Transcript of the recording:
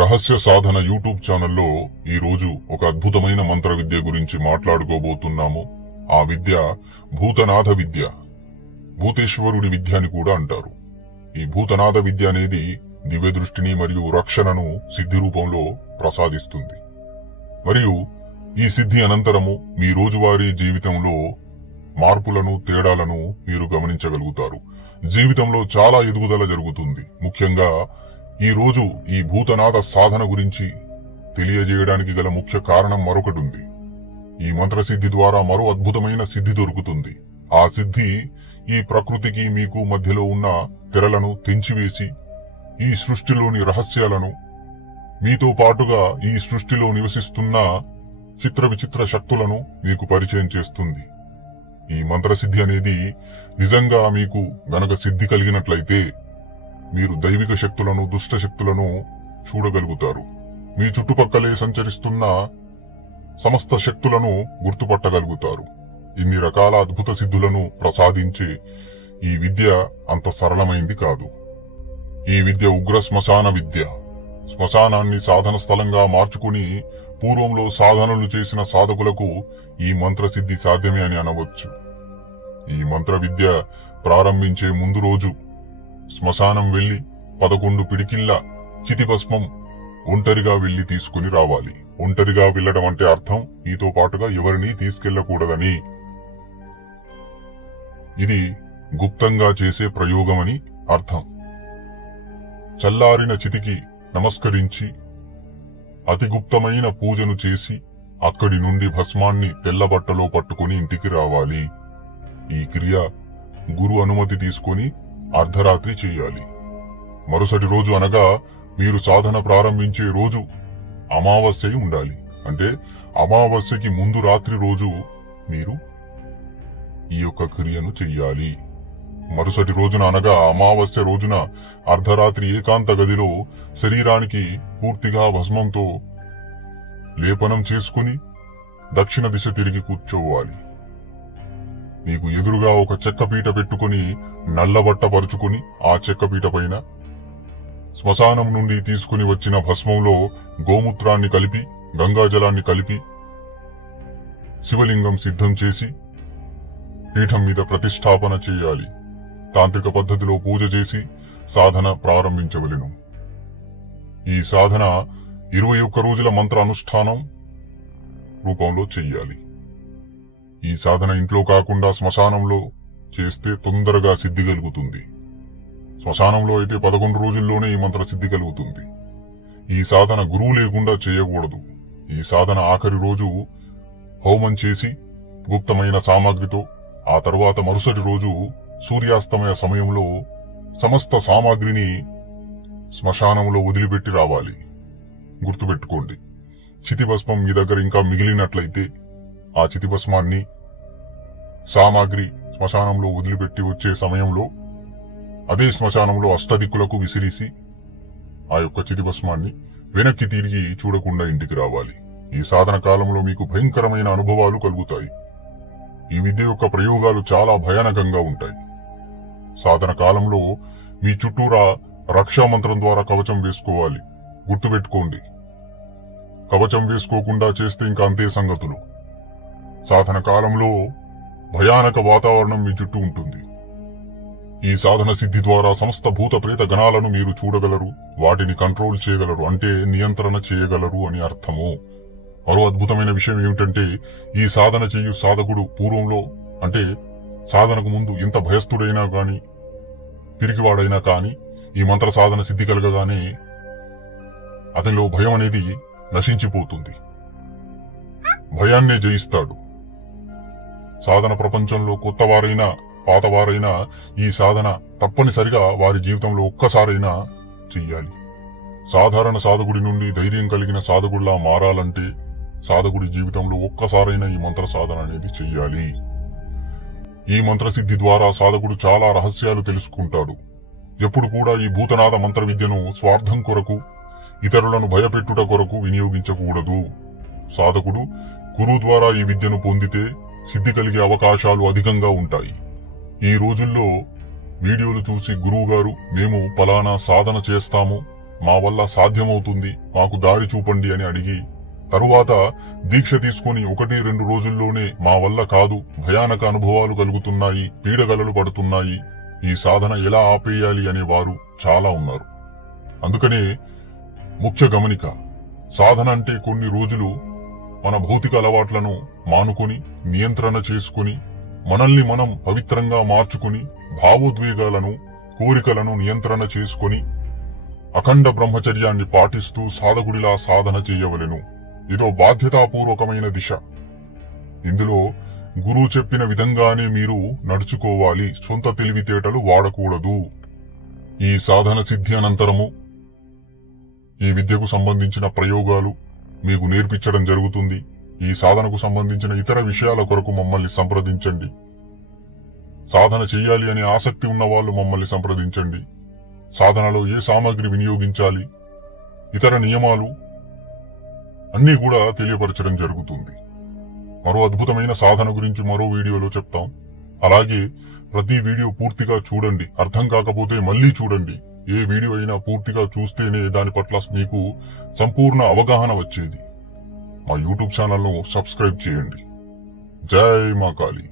రహస్య సాధన యూట్యూబ్ ఛానల్లో ఈరోజు ఒక అద్భుతమైన మంత్ర విద్య గురించి మాట్లాడుకోబోతున్నాము. ఆ విద్య భూతనాథ విద్య, భూతేశ్వరుడి విద్య అని కూడా అంటారు. ఈ భూతనాథ విద్య అనేది దివ్య దృష్టిని మరియు రక్షణను సిద్ధి రూపంలో ప్రసాదిస్తుంది. మరియు ఈ సిద్ధి అనంతరము మీ రోజువారీ జీవితంలో మార్పులను, తేడాలను మీరు గమనించగలుగుతారు. జీవితంలో చాలా ఎదుగుదల జరుగుతుంది. ముఖ్యంగా ఈ రోజు ఈ భూతనాథ సాధన గురించి తెలియజేయడానికి గల ముఖ్య కారణం మరొకటి ఉంది. ఈ మంత్రసిద్ధి ద్వారా మరో అద్భుతమైన సిద్ధి దొరుకుతుంది. ఆ సిద్ధి ఈ ప్రకృతికి మీకు మధ్యలో ఉన్న తెరలను తెంచివేసి ఈ సృష్టిలోని రహస్యాలను, మీతో పాటుగా ఈ సృష్టిలో నివసిస్తున్న చిత్ర విచిత్ర శక్తులను మీకు పరిచయం చేస్తుంది. ఈ మంత్రసిద్ధి అనేది నిజంగా మీకు గనక సిద్ధి కలిగినట్లయితే మీరు దైవిక శక్తులను, దుష్ట శక్తులను చూడగలుగుతారు. మీ చుట్టుపక్కలే సంచరిస్తున్న సమస్త శక్తులను గుర్తుపట్టగలుగుతారు. ఇన్ని రకాల అద్భుత సిద్ధులను ప్రసాదించే ఈ విద్య అంత సరళమైంది కాదు. ఈ విద్య ఉగ్ర శ్మశాన విద్య. శ్మశానాన్ని సాధన స్థలంగా మార్చుకుని పూర్వంలో సాధనలు చేసిన సాధకులకు ఈ మంత్రసిద్ధి సాధ్యమే అని అనవచ్చు. ఈ మంత్ర విద్య ప్రారంభించే ముందు రోజు శ్మశానం వెళ్లి 11 పిడికిళ్ల చితిభస్మం ఒంటరిగా వెళ్లి తీసుకుని రావాలి. ఒంటరిగా వెళ్లడం అంటే అర్థం మీతో పాటుగా ఎవరిని తీసుకెళ్లకూడదని. ఇది గుప్తంగా చేసే ప్రయోగమని అర్థం. చల్లారిన చితికి నమస్కరించి అతి గుప్తమైన పూజను చేసి అక్కడి నుండి భస్మాన్ని తెల్లబట్టలో పట్టుకుని ఇంటికి రావాలి. ఈ క్రియ గురు అనుమతి తీసుకుని అర్ధరాత్రి చేయాలి. మరుసటి రోజు అనగా మీరు సాధన ప్రారంభించే రోజు అమావాస్య ఉండాలి. అంటే అమావాస్యకి ముందు రాత్రి రోజు మీరు ఈ యొక్క క్రియను చెయ్యాలి. మరుసటి రోజున అనగా అమావాస్య రోజున అర్ధరాత్రి ఏకాంత గదిలో శరీరానికి పూర్తిగా భస్మంతో లేపనం చేసుకుని దక్షిణ దిశ తిరిగి కూర్చోవాలి. మీకు ఎదురుగా ఒక చెక్కపీట పెట్టుకుని నల్లబట్ట పరుచుకుని ఆ చెక్కపీట పైన శ్మశానం నుండి తీసుకుని వచ్చిన భస్మంలో గోమూత్రాన్ని కలిపి, గంగాజలాన్ని కలిపి శివలింగం సిద్ధం చేసి పీఠం మీద ప్రతిష్టాపన చేయాలి. తాంత్రిక పద్ధతిలో పూజ చేసి సాధన ప్రారంభించవలెను. ఈ సాధన 21 రోజుల మంత్ర అనుష్ఠానం రూపంలో చెయ్యాలి. ఈ సాధన ఇంట్లో కాకుండా శ్మశానంలో చేస్తే తొందరగా సిద్ధి కలుగుతుంది. శ్మశానంలో అయితే 11 రోజుల్లోనే ఈ మంత్ర సిద్ధి కలుగుతుంది. ఈ సాధన గురువు లేకుండా చేయకూడదు. ఈ సాధన ఆఖరి రోజు హోమం చేసి గుప్తమైన సామాగ్రితో, ఆ తరువాత మరుసటి రోజు సూర్యాస్తమయ సమయంలో సమస్త సామాగ్రిని శ్మశానంలో వదిలిపెట్టి రావాలి. గుర్తుపెట్టుకోండి, చితిభస్మం మీ దగ్గర ఇంకా మిగిలినట్లయితే ఆ చితిభస్మాన్ని సామాగ్రి శ్మశానంలో వదిలిపెట్టి వచ్చే సమయంలో అదే శ్మశానంలో అష్టదిక్కులకు విసిరిసి ఆ యొక్క చితిభస్మాన్ని వెనక్కి తిరిగి చూడకుండా ఇంటికి రావాలి. ఈ సాధన కాలంలో మీకు భయంకరమైన అనుభవాలు కలుగుతాయి. ఈ విద్య యొక్క ప్రయోగాలు చాలా భయానకంగా ఉంటాయి. సాధన కాలంలో మీ చుట్టూరా రక్షామంత్రం ద్వారా కవచం వేసుకోవాలి. గుర్తుపెట్టుకోండి, కవచం వేసుకోకుండా చేస్తే ఇంకా అంతే సంగతులు. సాధన కాలంలో భయానక వాతావరణం మీ చుట్టూ ఉంటుంది. ఈ సాధన సిద్ధి ద్వారా సమస్త భూత ప్రేత గణాలను మీరు చూడగలరు, వాటిని కంట్రోల్ చేయగలరు, అంటే నియంత్రణ చేయగలరు అని అర్థము. మరో అద్భుతమైన విషయం ఏమిటంటే, ఈ సాధన చేయు సాధకుడు పూర్వంలో, అంటే సాధనకు ముందు ఎంత భయస్థుడైనా గాని, పిరికివాడైనా కాని, ఈ మంత్ర సాధన సిద్ధి కలగగానే అతనిలో భయం అనేది నశించిపోతుంది. భయాన్నే జయిస్తాడు. సాధన ప్రపంచంలో కొత్తవారైనా పాతవారైనా ఈ సాధన తప్పనిసరిగా వారి జీవితంలో ఒక్కసారైనా చెయ్యాలి. సాధారణ సాధకుడి నుండి ధైర్యం కలిగిన సాధకుడిలా మారాలంటే సాధకుడి జీవితంలో ఒక్కసారైనా ఈ మంత్ర సాధన అనేది చెయ్యాలి. ఈ మంత్రసిద్ధి ద్వారా సాధకుడు చాలా రహస్యాలు తెలుసుకుంటాడు. ఎప్పుడు కూడా ఈ భూతనాథ మంత్ర విద్యను స్వార్థం కొరకు, ఇతరులను భయపెట్టుట కొరకు వినియోగించకూడదు. సాధకుడు గురువు ద్వారా ఈ విద్యను పొందితే సిద్ధి కలిగే అవకాశాలు అధికంగా ఉంటాయి. ఈ రోజుల్లో వీడియోలు చూసి గురువు గారు మేము పలానా సాధన చేస్తాము, మా వల్ల సాధ్యమవుతుంది, మాకు దారి చూపండి అని అడిగి తరువాత దీక్ష తీసుకుని 1-2 రోజుల్లోనే మా వల్ల కాదు, భయానక అనుభవాలు కలుగుతున్నాయి, పీడగలలు పడుతున్నాయి, ఈ సాధన ఎలా ఆపేయాలి అనే వారు చాలా ఉన్నారు. అందుకనే ముఖ్య గమనిక, సాధన అంటే కొన్ని రోజులు మన భౌతిక అలవాట్లను మానుకొని నియంత్రణ చేసుకుని మనల్ని మనం పవిత్రంగా మార్చుకుని భావోద్వేగాలను కోరికలను నియంత్రణ చేసుకుని అఖండ బ్రహ్మచర్యాన్ని పాటిస్తూ సాధకుడిలా సాధన చేయవలెను. ఇదో బాధ్యతాపూర్వకమైన దిశ. ఇందులో గురువు చెప్పిన విధంగానే మీరు నడుచుకోవాలి, సొంత తెలివితేటలు వాడకూడదు. ఈ సాధన సిద్ధి అనంతరము ఈ విద్యకు సంబంధించిన ప్రయోగాలు మీకు నేర్పించడం జరుగుతుంది. ఈ సాధనకు సంబంధించిన ఇతర విషయాల కొరకు మమ్మల్ని సంప్రదించండి. సాధన చెయ్యాలి అనే ఆసక్తి ఉన్న వాళ్ళు మమ్మల్ని సంప్రదించండి. సాధనలో ఏ సామాగ్రి వినియోగించాలి, ఇతర నియమాలు అన్నీ కూడా తెలియపరచడం జరుగుతుంది. మరో అద్భుతమైన సాధన గురించి మరో వీడియోలో చెప్తాం. అలాగే ప్రతి వీడియో పూర్తిగా చూడండి, అర్థం కాకపోతే మళ్ళీ చూడండి. ఏ వీడియో అయినా పూర్తిగా చూస్తేనే దాని పట్ల మీకు సంపూర్ణ అవగాహన వచ్చేది. మా యూట్యూబ్ ఛానల్ను సబ్స్క్రైబ్ చేయండి. జై మా కాళీ.